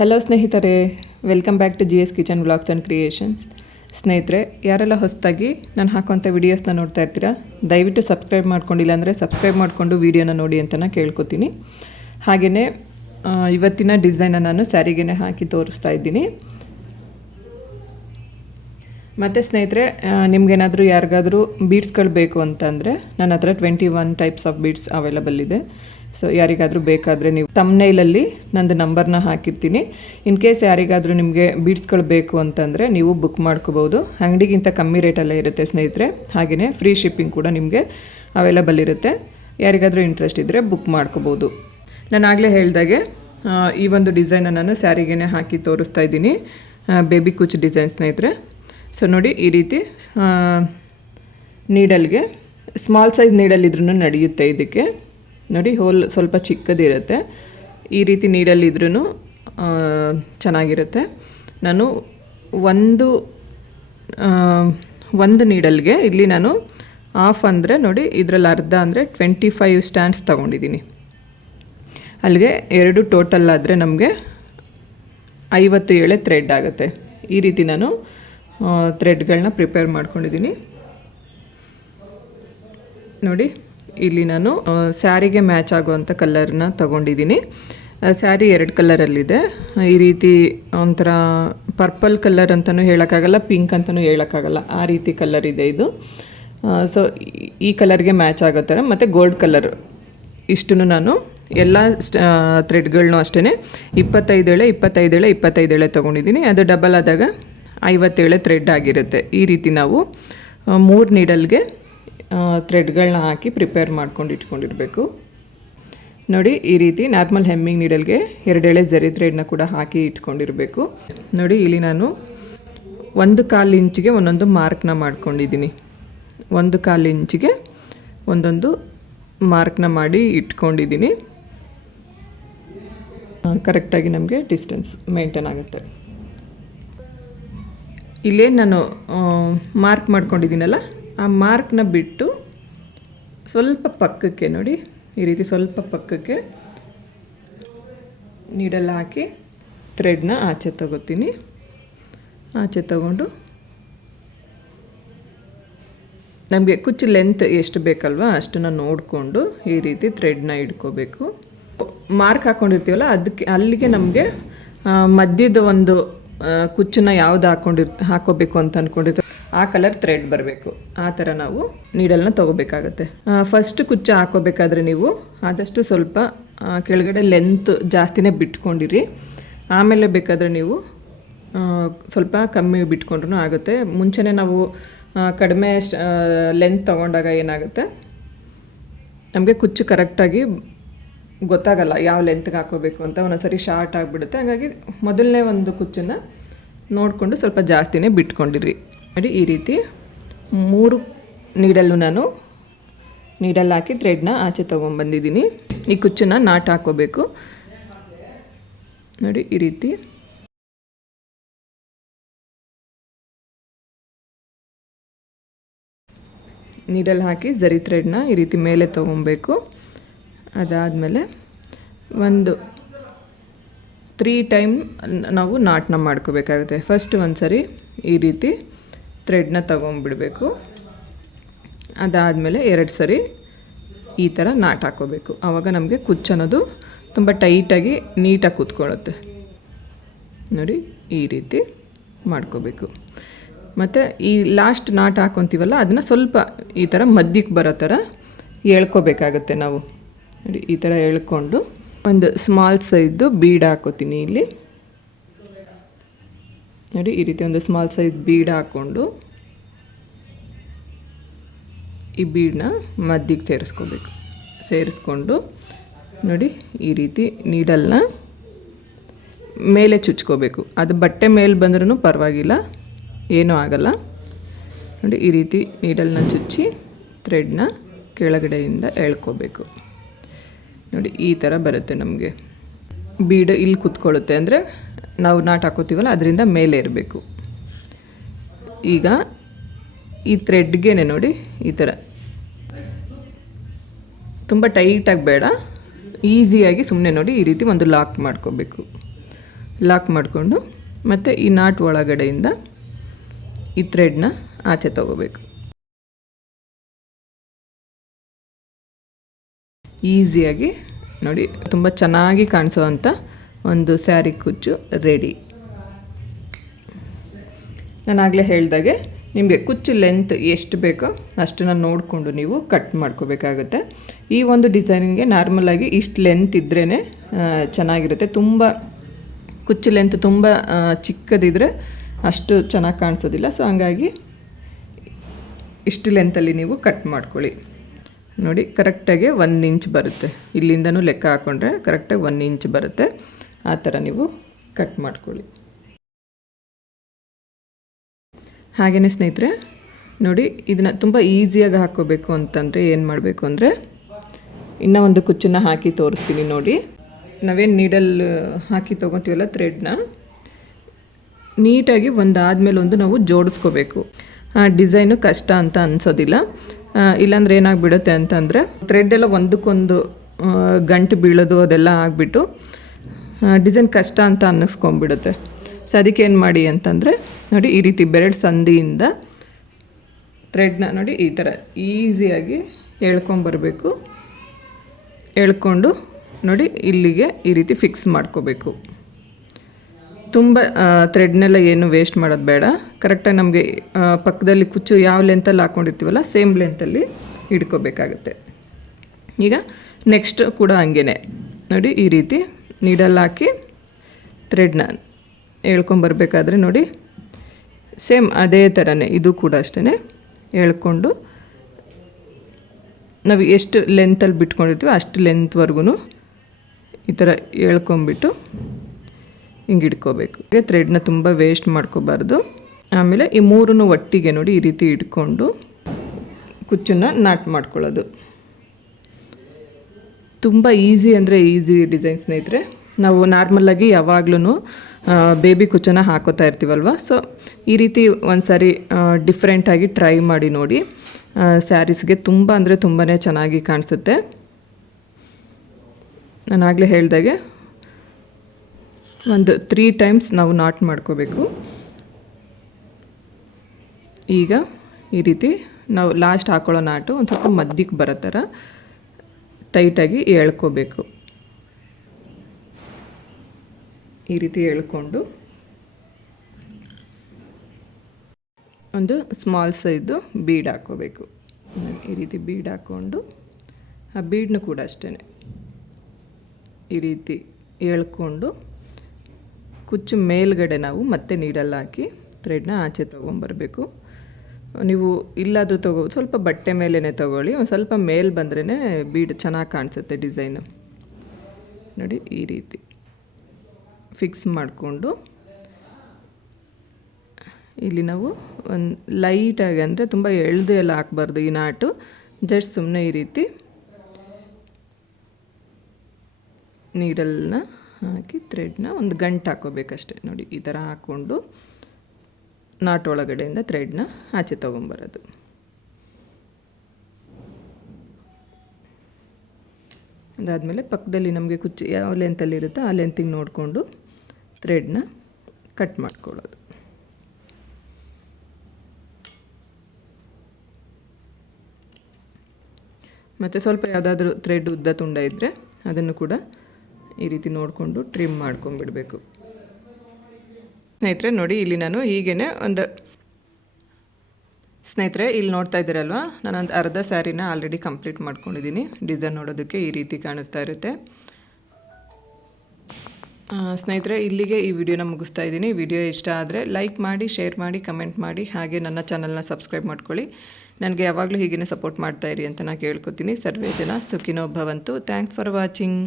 Hello ಸ್ನೇಹಿತರೆ, welcome back to GS kitchen vlogs and creations. ಸ್ನೇಹಿತರೆ, ಯಾರೆಲ್ಲ ಹೊಸದಾಗಿ ನಾನು ಹಾಕುವಂಥ ವೀಡಿಯೋಸ್ನ ನೋಡ್ತಾ ಇರ್ತೀರಾ, ದಯವಿಟ್ಟು ಸಬ್ಸ್ಕ್ರೈಬ್ ಮಾಡ್ಕೊಂಡಿಲ್ಲ ಅಂದರೆ ಸಬ್ಸ್ಕ್ರೈಬ್ ಮಾಡಿಕೊಂಡು ವೀಡಿಯೋನ ನೋಡಿ ಅಂತ ನಾನು ಕೇಳ್ಕೊತೀನಿ. ಹಾಗೆಯೇ ಇವತ್ತಿನ ಡಿಸೈನ ನಾನು ಸ್ಯಾರಿಗೇ ಹಾಕಿ ತೋರಿಸ್ತಾ ಇದ್ದೀನಿ. ಮತ್ತು ಸ್ನೇಹಿತರೆ, ನಿಮಗೇನಾದರೂ ಯಾರಿಗಾದರೂ ಬೀಡ್ಸ್ಗಳು ಬೇಕು ಅಂತಂದರೆ ನನ್ನ ಹತ್ರ 21 ಟೈಪ್ಸ್ ಆಫ್ ಬೀಡ್ಸ್ ಅವೈಲಬಲ್ ಇದೆ. ಸೊ ಯಾರಿಗಾದರೂ ಬೇಕಾದರೆ ನೀವು ತಮ್ನೈಲಲ್ಲಿ ನಂದು ನಂಬರ್ನ ಹಾಕಿರ್ತೀನಿ. ಇನ್ ಕೇಸ್ ಯಾರಿಗಾದರೂ ನಿಮಗೆ ಬೀಡ್ಸ್ಗಳು ಬೇಕು ಅಂತಂದರೆ ನೀವು ಬುಕ್ ಮಾಡ್ಕೋಬೋದು. ಅಂಗಡಿಗಿಂತ ಕಮ್ಮಿ ರೇಟಲ್ಲೇ ಇರುತ್ತೆ ಸ್ನೇಹಿತರೆ. ಹಾಗೆಯೇ ಫ್ರೀ ಶಿಪ್ಪಿಂಗ್ ಕೂಡ ನಿಮಗೆ ಅವೈಲಬಲ್ ಇರುತ್ತೆ. ಯಾರಿಗಾದರೂ ಇಂಟ್ರೆಸ್ಟ್ ಇದ್ದರೆ ಬುಕ್ ಮಾಡ್ಕೋಬೋದು. ನಾನು ಆಗಲೇ ಹೇಳ್ದಾಗೆ ಈ ಒಂದು ಡಿಸೈನ ನಾನು ಸ್ಯಾರಿಗೇ ಹಾಕಿ ತೋರಿಸ್ತಾ ಇದ್ದೀನಿ. ಬೇಬಿ ಕುಚ್ ಡಿಸೈನ್ ಸ್ನೇಹಿತರೆ. ಸೊ ನೋಡಿ, ಈ ರೀತಿ ನೀಡಲ್ಗೆ ಸ್ಮಾಲ್ ಸೈಜ್ ನೀಡಲ್ ಇದ್ರೂ ನಡೆಯುತ್ತೆ. ಇದಕ್ಕೆ ನೋಡಿ, ಹೋಲ್ ಸ್ವಲ್ಪ ಚಿಕ್ಕದಿರುತ್ತೆ. ಈ ರೀತಿ ನೀಡಲ್ ಇದ್ರೂ ಚೆನ್ನಾಗಿರುತ್ತೆ. ನಾನು ಒಂದು ನೀಡಲ್ಗೆ ಇಲ್ಲಿ ನಾನು ಹಾಫ್ ಅಂದರೆ ನೋಡಿ, ಇದರಲ್ಲಿ ಅರ್ಧ ಅಂದರೆ 25 ಸ್ಟ್ಯಾಂಡ್ಸ್ ತೊಗೊಂಡಿದ್ದೀನಿ. ಅಲ್ಲಿಗೆ 2 ಟೋಟಲ್ ಆದರೆ ನಮಗೆ 57 ಥ್ರೆಡ್ ಆಗುತ್ತೆ. ಈ ರೀತಿ ನಾನು ಥ್ರೆಡ್ಗಳನ್ನ ಪ್ರಿಪೇರ್ ಮಾಡ್ಕೊಂಡಿದ್ದೀನಿ. ನೋಡಿ, ಇಲ್ಲಿ ನಾನು ಸ್ಯಾರಿಗೆ ಮ್ಯಾಚ್ ಆಗುವಂಥ ಕಲರ್ನ ತೊಗೊಂಡಿದ್ದೀನಿ. ಸ್ಯಾರಿ 2 ಕಲರಲ್ಲಿದೆ. ಈ ರೀತಿ ಒಂಥರ ಪರ್ಪಲ್ ಕಲರ್ ಅಂತಲೂ ಹೇಳೋಕ್ಕಾಗಲ್ಲ, ಪಿಂಕ್ ಅಂತಲೂ ಹೇಳೋಕ್ಕಾಗಲ್ಲ, ಆ ರೀತಿ ಕಲರ್ ಇದೆ ಇದು. ಸೊ ಈ ಕಲರ್ಗೆ ಮ್ಯಾಚ್ ಆಗೋ ಥರ ಮತ್ತು ಗೋಲ್ಡ್ ಕಲರ್ ಇಷ್ಟನ್ನು ನಾನು ಎಲ್ಲ ಥ್ರೆಡ್ಗಳನ್ನೂ ಅಷ್ಟೇ 25 ಎಳೆ ತೊಗೊಂಡಿದ್ದೀನಿ. ಅದು ಡಬಲ್ ಆದಾಗ 57 ಥ್ರೆಡ್ ಆಗಿರುತ್ತೆ. ಈ ರೀತಿ ನಾವು 3 ನೀಡಲ್ಗೆ ಥ್ರೆಡ್ಗಳನ್ನ ಹಾಕಿ ಪ್ರಿಪೇರ್ ಮಾಡ್ಕೊಂಡು ಇಟ್ಕೊಂಡಿರಬೇಕು. ನೋಡಿ, ಈ ರೀತಿ ನಾರ್ಮಲ್ ಹೆಮ್ಮಿಂಗ್ ನೀಡಲ್ಗೆ 2 ಎಳೆ ಜರಿ ಥ್ರೆಡ್ನ ಕೂಡ ಹಾಕಿ ಇಟ್ಕೊಂಡಿರಬೇಕು. ನೋಡಿ, ಇಲ್ಲಿ ನಾನು 1/4 ಇಂಚಿಗೆ ಒಂದೊಂದು ಮಾರ್ಕ್ನ ಮಾಡ್ಕೊಂಡಿದ್ದೀನಿ. 1/4 ಇಂಚಿಗೆ ಒಂದೊಂದು ಮಾರ್ಕ್ನ ಮಾಡಿ ಇಟ್ಕೊಂಡಿದ್ದೀನಿ. ಕರೆಕ್ಟಾಗಿ ನಮಗೆ ಡಿಸ್ಟೆನ್ಸ್ ಮೇಂಟೈನ್ ಆಗುತ್ತೆ. ಇಲ್ಲೇನು ನಾನು ಮಾರ್ಕ್ ಮಾಡ್ಕೊಂಡಿದ್ದೀನಲ್ಲ, ಆ ಮಾರ್ಕ್ನ ಬಿಟ್ಟು ಸ್ವಲ್ಪ ಪಕ್ಕಕ್ಕೆ ನೋಡಿ, ಈ ರೀತಿ ಸ್ವಲ್ಪ ಪಕ್ಕಕ್ಕೆ ನೀಡಲ್ ಹಾಕಿ ಥ್ರೆಡ್ನ ಆಚೆ ತಗೋತೀನಿ. ಆಚೆ ತಗೊಂಡು ನಮಗೆ ಕುಚ್ಚು ಲೆಂತ್ ಎಷ್ಟು ಬೇಕಲ್ವ ಅಷ್ಟನ್ನು ನೋಡಿಕೊಂಡು ಈ ರೀತಿ ಥ್ರೆಡ್ನ ಇಟ್ಕೋಬೇಕು. ಮಾರ್ಕ್ ಹಾಕ್ಕೊಂಡಿರ್ತೀವಲ್ಲ, ಅದಕ್ಕೆ ಅಲ್ಲಿಗೆ ನಮಗೆ ಮಧ್ಯದ ಒಂದು ಕುಚ್ಚನ್ನ ಯಾವ್ದು ಹಾಕೋಬೇಕು ಅಂತ ಅಂದ್ಕೊಂಡಿರ್ತೀವಿ ಆ ಕಲರ್ ಥ್ರೆಡ್ ಬರಬೇಕು. ಆ ಥರ ನಾವು ನೀಡಲ್ನ ತೊಗೋಬೇಕಾಗತ್ತೆ. ಫಸ್ಟ್ ಕುಚ್ಚು ಹಾಕೋಬೇಕಾದ್ರೆ ನೀವು ಆದಷ್ಟು ಸ್ವಲ್ಪ ಕೆಳಗಡೆ ಲೆಂತ್ ಜಾಸ್ತಿನೇ ಬಿಟ್ಕೊಂಡಿರಿ. ಆಮೇಲೆ ಬೇಕಾದರೆ ನೀವು ಸ್ವಲ್ಪ ಕಮ್ಮಿ ಬಿಟ್ಕೊಂಡ್ರೂ ಆಗುತ್ತೆ. ಮುಂಚೆನೇ ನಾವು ಕಡಿಮೆ ಲೆಂತ್ ತೊಗೊಂಡಾಗ ಏನಾಗುತ್ತೆ, ನಮಗೆ ಕುಚ್ಚು ಕರೆಕ್ಟಾಗಿ ಗೊತ್ತಾಗಲ್ಲ ಯಾವ ಲೆಂತ್ಗೆ ಹಾಕೋಬೇಕು ಅಂತ. ಒಂದೊಂದ್ಸರಿ ಶಾರ್ಟ್ ಆಗಿಬಿಡುತ್ತೆ. ಹಾಗಾಗಿ ಮೊದಲನೇ ಒಂದು ಕುಚ್ಚನ್ನು ನೋಡಿಕೊಂಡು ಸ್ವಲ್ಪ ಜಾಸ್ತಿನೇ ಬಿಟ್ಕೊಂಡಿರಿ. ನೋಡಿ, ಈ ರೀತಿ 3 ನೀಡಲ್ಲು ನಾನು ನೀಡಲ್ ಹಾಕಿ ಥ್ರೆಡ್ನ ಆಚೆ ತೊಗೊಂಬಂದಿದ್ದೀನಿ. ಈ ಕುಚ್ಚನ್ನು ನಾಟ್ ಹಾಕೋಬೇಕು. ನೋಡಿ, ಈ ರೀತಿ ನೀಡಲ್ ಹಾಕಿ ಜರಿ ಥ್ರೆಡ್ನ ಈ ರೀತಿ ಮೇಲೆ ತೊಗೊಬೇಕು. ಅದಾದಮೇಲೆ ಒಂದು 3 ಟೈಮ್ ನಾವು ನಾಟ್ನ ಮಾಡ್ಕೋಬೇಕಾಗುತ್ತೆ. ಫಸ್ಟ್ ಒಂದು ಸರಿ ಈ ರೀತಿ ಥ್ರೆಡ್ನ ತೊಗೊಂಬಿಡಬೇಕು. ಅದಾದಮೇಲೆ 2 ಸರಿ ಈ ಥರ ನಾಟ್ ಹಾಕೋಬೇಕು. ಆವಾಗ ನಮಗೆ ಕುಚ್ಚು ಅನ್ನೋದು ತುಂಬ ಟೈಟಾಗಿ ನೀಟಾಗಿ ಕೂತ್ಕೊಳ್ಳುತ್ತೆ. ನೋಡಿ, ಈ ರೀತಿ ಮಾಡ್ಕೋಬೇಕು. ಮತ್ತು ಈ ಲಾಸ್ಟ್ ನಾಟ್ ಹಾಕೊತೀವಲ್ಲ, ಅದನ್ನು ಸ್ವಲ್ಪ ಈ ಥರ ಮಧ್ಯಕ್ಕೆ ಬರೋ ಥರ ಎಳ್ಕೋಬೇಕಾಗತ್ತೆ ನಾವು. ನೋಡಿ, ಈ ಥರ ಎಳ್ಕೊಂಡು ಒಂದು ಸ್ಮಾಲ್ ಸೈಜ್ದು ಬೀಡ್ ಹಾಕೋತೀನಿ ಇಲ್ಲಿ. ನೋಡಿ, ಈ ರೀತಿ ಒಂದು ಸ್ಮಾಲ್ ಸೈಜ್ ಬೀಡ್ ಹಾಕ್ಕೊಂಡು ಈ ಬೀಡನ್ನ ಮಧ್ಯಕ್ಕೆ ಸೇರಿಸ್ಕೊಂಡು ನೋಡಿ, ಈ ರೀತಿ ನೀಡಲ್ನ ಮೇಲೆ ಚುಚ್ಕೋಬೇಕು. ಅದು ಬಟ್ಟೆ ಮೇಲೆ ಬಂದ್ರೂ ಪರವಾಗಿಲ್ಲ, ಏನೂ ಆಗಲ್ಲ. ನೋಡಿ, ಈ ರೀತಿ ನೀಡಲ್ನ ಚುಚ್ಚಿ ಥ್ರೆಡ್ನ ಕೆಳಗಡೆಯಿಂದ ಎಳ್ಕೋಬೇಕು. ನೋಡಿ, ಈ ಥರ ಬರುತ್ತೆ ನಮಗೆ. ಬೀಡು ಇಲ್ಲಿ ಕೂತ್ಕೊಳ್ಳುತ್ತೆ, ಅಂದರೆ ನಾವು ನಾಟ್ ಹಾಕೋತೀವಲ್ಲ ಅದರಿಂದ ಮೇಲೆ ಇರಬೇಕು. ಈಗ ಈ ಥ್ರೆಡ್ಗೆ ನೋಡಿ, ಈ ಥರ ತುಂಬ ಟೈಟಾಗಿ ಬೇಡ, ಈಸಿಯಾಗಿ ಸುಮ್ಮನೆ ನೋಡಿ ಈ ರೀತಿ ಒಂದು ಲಾಕ್ ಮಾಡ್ಕೋಬೇಕು. ಲಾಕ್ ಮಾಡಿಕೊಂಡು ಮತ್ತು ಈ ನಾಟ್ ಒಳಗಡೆಯಿಂದ ಈ ಥ್ರೆಡ್ನ ಆಚೆ ತಗೋಬೇಕು. ಈಸಿಯಾಗಿ ನೋಡಿ ತುಂಬ ಚೆನ್ನಾಗಿ ಕಾಣಿಸೋವಂಥ ಒಂದು ಸ್ಯಾರಿ ಕುಚ್ಚು ರೆಡಿ. ನಾನು ಆಗಲೇ ಹೇಳಿದಾಗೆ ನಿಮಗೆ ಕುಚ್ಚು ಲೆಂತ್ ಎಷ್ಟು ಬೇಕೋ ಅಷ್ಟನ್ನು ನೋಡಿಕೊಂಡು ನೀವು ಕಟ್ ಮಾಡ್ಕೋಬೇಕಾಗುತ್ತೆ. ಈ ಒಂದು ಡಿಸೈನಿಂಗ್ಗೆ ನಾರ್ಮಲಾಗಿ ಇಷ್ಟು ಲೆಂತ್ ಇದ್ರೇ ಚೆನ್ನಾಗಿರುತ್ತೆ. ತುಂಬ ಕುಚ್ಚು ಲೆಂತ್ ತುಂಬ ಚಿಕ್ಕದಿದ್ದರೆ ಅಷ್ಟು ಚೆನ್ನಾಗಿ ಕಾಣಿಸೋದಿಲ್ಲ. ಸೊ ಹಂಗಾಗಿ ಇಷ್ಟು ಲೆಂತಲ್ಲಿ ನೀವು ಕಟ್ ಮಾಡ್ಕೊಳ್ಳಿ. ನೋಡಿ ಕರೆಕ್ಟಾಗಿ 1 ಇಂಚ್ ಬರುತ್ತೆ. ಇಲ್ಲಿಂದನೂ ಲೆಕ್ಕ ಹಾಕ್ಕೊಂಡ್ರೆ ಕರೆಕ್ಟಾಗಿ 1 ಇಂಚ್ ಬರುತ್ತೆ. ಆ ಥರ ನೀವು ಕಟ್ ಮಾಡ್ಕೊಳ್ಳಿ. ಹಾಗೆಯೇ ಸ್ನೇಹಿತರೆ ನೋಡಿ, ಇದನ್ನು ತುಂಬ ಈಸಿಯಾಗಿ ಹಾಕ್ಕೋಬೇಕು ಅಂತಂದರೆ ಏನು ಮಾಡಬೇಕು ಅಂದರೆ, ಇನ್ನೂ ಒಂದು ಕುಚ್ಚನ್ನು ಹಾಕಿ ತೋರಿಸ್ತೀನಿ ನೋಡಿ. ನಾವೇನು ನೀಡಲ್ ಹಾಕಿ ತೊಗೊತೀವಲ್ಲ ಥ್ರೆಡ್ನ, ನೀಟಾಗಿ ಒಂದಾದಮೇಲೆ ಒಂದು ನಾವು ಜೋಡಿಸ್ಕೋಬೇಕು. ಆ ಡಿಸೈನು ಕಷ್ಟ ಅಂತ ಅನಿಸೋದಿಲ್ಲ. ಇಲ್ಲಾಂದ್ರೆ ಏನಾಗ್ಬಿಡುತ್ತೆ ಅಂತಂದರೆ ಥ್ರೆಡ್ ಎಲ್ಲ ಒಂದಕ್ಕೊಂದು ಗಂಟು ಬೀಳೋದು ಅದೆಲ್ಲ ಆಗಿಬಿಟ್ಟು ಡಿಸೈನ್ ಕಷ್ಟ ಅಂತ ಅನ್ನಿಸ್ಕೊಂಬಿಡುತ್ತೆ. ಸೊ ಅದಕ್ಕೆ ಏನು ಮಾಡಿ ಅಂತಂದರೆ ನೋಡಿ, ಈ ರೀತಿ ಬೆರಳು ಸಂದಿಯಿಂದ ಥ್ರೆಡ್ನ ನೋಡಿ ಈ ಥರ ಈಸಿಯಾಗಿ ಎಳ್ಕೊಂಬರಬೇಕು. ಎಳ್ಕೊಂಡು ನೋಡಿ ಇಲ್ಲಿಗೆ ಈ ರೀತಿ ಫಿಕ್ಸ್ ಮಾಡ್ಕೋಬೇಕು. ತುಂಬ ಥ್ರೆಡ್ನೆಲ್ಲ ಏನು ವೇಸ್ಟ್ ಮಾಡೋದು ಬೇಡ. ಕರೆಕ್ಟಾಗಿ ನಮಗೆ ಪಕ್ಕದಲ್ಲಿ ಕುಚ್ಚು ಯಾವ ಲೆಂತಲ್ಲಿ ಹಾಕ್ಕೊಂಡಿರ್ತೀವಲ್ಲ ಸೇಮ್ ಲೆಂತಲ್ಲಿ ಹಿಡ್ಕೋಬೇಕಾಗುತ್ತೆ. ಈಗ ನೆಕ್ಸ್ಟ್ ಕೂಡ ಹಂಗೆ ನೋಡಿ, ಈ ರೀತಿ ನೀಡಲ್ಲಿ ಹಾಕಿ ಥ್ರೆಡ್ನ ಎಳ್ಕೊಂಬರ್ಬೇಕಾದ್ರೆ ನೋಡಿ ಸೇಮ್ ಅದೇ ಥರನೇ ಇದು ಕೂಡ ಅಷ್ಟೇ ಎಳ್ಕೊಂಡು ನಾವು ಎಷ್ಟು ಲೆಂತಲ್ಲಿ ಬಿಟ್ಕೊಂಡಿರ್ತೀವೋ ಅಷ್ಟು ಲೆಂತ್ವರೆಗೂ ಈ ಥರ ಎಳ್ಕೊಂಬಿಟ್ಟು ಹಿಂಗೆ ಇಟ್ಕೋಬೇಕು. ಥ್ರೆಡ್ನ ತುಂಬ ವೇಸ್ಟ್ ಮಾಡ್ಕೋಬಾರ್ದು. ಆಮೇಲೆ ಈ ಮೂರನ್ನು ಒಟ್ಟಿಗೆ ನೋಡಿ ಈ ರೀತಿ ಇಟ್ಕೊಂಡು ಕುಚ್ಚನ್ನು ನಾಟ್ ಮಾಡ್ಕೊಳ್ಳೋದು. ತುಂಬ ಈಸಿ ಅಂದರೆ ಈಸಿ ಡಿಸೈನ್ ಸ್ನೇಹಿತರೆ. ನಾವು ನಾರ್ಮಲಾಗಿ ಯಾವಾಗ್ಲೂ ಬೇಬಿ ಕುಚ್ಚನ್ನು ಹಾಕೋತಾ ಇರ್ತೀವಲ್ವ. ಸೊ ಈ ರೀತಿ ಒಂದು ಸಾರಿ ಡಿಫ್ರೆಂಟಾಗಿ ಟ್ರೈ ಮಾಡಿ ನೋಡಿ. ಸ್ಯಾರೀಸ್ಗೆ ತುಂಬ ಅಂದರೆ ತುಂಬಾ ಚೆನ್ನಾಗಿ ಕಾಣಿಸುತ್ತೆ. ನಾನು ಆಗಲೇ ಹೇಳ್ದಾಗೆ ಒಂದು 3 ಟೈಮ್ಸ್ ನಾವು ನಾಟ್ ಮಾಡ್ಕೋಬೇಕು. ಈಗ ಈ ರೀತಿ ನಾವು ಲಾಸ್ಟ್ ಹಾಕೊಳ್ಳೋ ನಾಟು ಒಂದು ಸ್ವಲ್ಪ ಮಧ್ಯಕ್ಕೆ ಬರೋ ಥರ ಟೈಟಾಗಿ ಎಳ್ಕೋಬೇಕು. ಈ ರೀತಿ ಎಳ್ಕೊಂಡು ಒಂದು ಸ್ಮಾಲ್ ಸೈಜು ಬೀಡ್ ಹಾಕ್ಕೋಬೇಕು. ಈ ರೀತಿ ಬೀಡ್ ಹಾಕ್ಕೊಂಡು ಆ ಬೀಡನ್ನು ಕೂಡ ಅಷ್ಟೇ ಈ ರೀತಿ ಎಳ್ಕೊಂಡು ಕುಚ್ಚು ಮೇಲ್ಗಡೆ ನಾವು ಮತ್ತೆ ನೀಡಲ್ಲಿ ಹಾಕಿ ಥ್ರೆಡ್ನ ಆಚೆ ತೊಗೊಂಬರಬೇಕು. ನೀವು ಇಲ್ಲಾದರೂ ತೊಗೋಬೋದು, ಸ್ವಲ್ಪ ಬಟ್ಟೆ ಮೇಲೇ ತೊಗೊಳ್ಳಿ. ಒಂದು ಸ್ವಲ್ಪ ಮೇಲೆ ಬಂದ್ರೇ ಬೀಡ್ ಚೆನ್ನಾಗಿ ಕಾಣಿಸುತ್ತೆ ಡಿಸೈನು. ನೋಡಿ ಈ ರೀತಿ ಫಿಕ್ಸ್ ಮಾಡಿಕೊಂಡು ಇಲ್ಲಿ ನಾವು ಒಂದು ಲೈಟಾಗಿ ಅಂದರೆ ತುಂಬ ಎಳೆದು ಎಲ್ಲ ಹಾಕ್ಬಾರ್ದು ಈ ನಾಟು. ಜಸ್ಟ್ ಸುಮ್ಮನೆ ಈ ರೀತಿ ನೀಡಲ್ನ ಹಾಕಿ ಥ್ರೆಡ್ನ ಒಂದು ಗಂಟು ಹಾಕೋಬೇಕಷ್ಟೆ. ನೋಡಿ ಈ ಥರ ಹಾಕ್ಕೊಂಡು ನಾಟ್ ಒಳಗಡೆಯಿಂದ ಥ್ರೆಡ್ನ ಆಚೆ ತೊಗೊಂಬರೋದು. ಅದಾದಮೇಲೆ ಪಕ್ಕದಲ್ಲಿ ನಮಗೆ ಕುಚ್ಚು ಯಾವ ಲೆಂತಲ್ಲಿ ಇರುತ್ತೋ ಆ ಲೆಂತಿಗೆ ನೋಡಿಕೊಂಡು ಥ್ರೆಡ್ನ ಕಟ್ ಮಾಡ್ಕೊಳ್ಳೋದು. ಮತ್ತು ಸ್ವಲ್ಪ ಯಾವುದಾದ್ರೂ ಥ್ರೆಡ್ ಉದ್ದ ತುಂಡ ಇದ್ದರೆ ಅದನ್ನು ಕೂಡ ಈ ರೀತಿ ನೋಡಿಕೊಂಡು ಟ್ರಿಮ್ ಮಾಡ್ಕೊಂಬಿಡಬೇಕು. ಸ್ನೇಹಿತರೆ ನೋಡಿ, ಇಲ್ಲಿ ನಾನು ಹೀಗೇ ಒಂದು ಸ್ನೇಹಿತರೆ ಇಲ್ಲಿ ನೋಡ್ತಾ ಇದ್ದೀರಲ್ವ, ನಾನೊಂದು ಅರ್ಧ ಸ್ಯಾರಿನ ಆಲ್ರೆಡಿ ಕಂಪ್ಲೀಟ್ ಮಾಡ್ಕೊಂಡಿದ್ದೀನಿ. ಡಿಸೈನ್ ನೋಡೋದಕ್ಕೆ ಈ ರೀತಿ ಕಾಣಿಸ್ತಾ ಇರುತ್ತೆ. ಸ್ನೇಹಿತರೆ ಇಲ್ಲಿಗೆ ಈ ವಿಡಿಯೋನ ಮುಗಿಸ್ತಾ ಇದ್ದೀನಿ. ವಿಡಿಯೋ ಇಷ್ಟ ಆದರೆ ಲೈಕ್ ಮಾಡಿ, ಶೇರ್ ಮಾಡಿ, ಕಮೆಂಟ್ ಮಾಡಿ, ಹಾಗೆ ನನ್ನ ಚಾನಲ್ನ ಸಬ್ಸ್ಕ್ರೈಬ್ ಮಾಡ್ಕೊಳ್ಳಿ. ನನಗೆ ಯಾವಾಗಲೂ ಹೀಗೇ ಸಪೋರ್ಟ್ ಮಾಡ್ತಾಯಿರಿ ಅಂತ ನಾನು ಕೇಳ್ಕೊತೀನಿ. ಸರ್ವೇ ಜನ ಸುಖಿನೋ ಭವಂತು. Thanks for watching.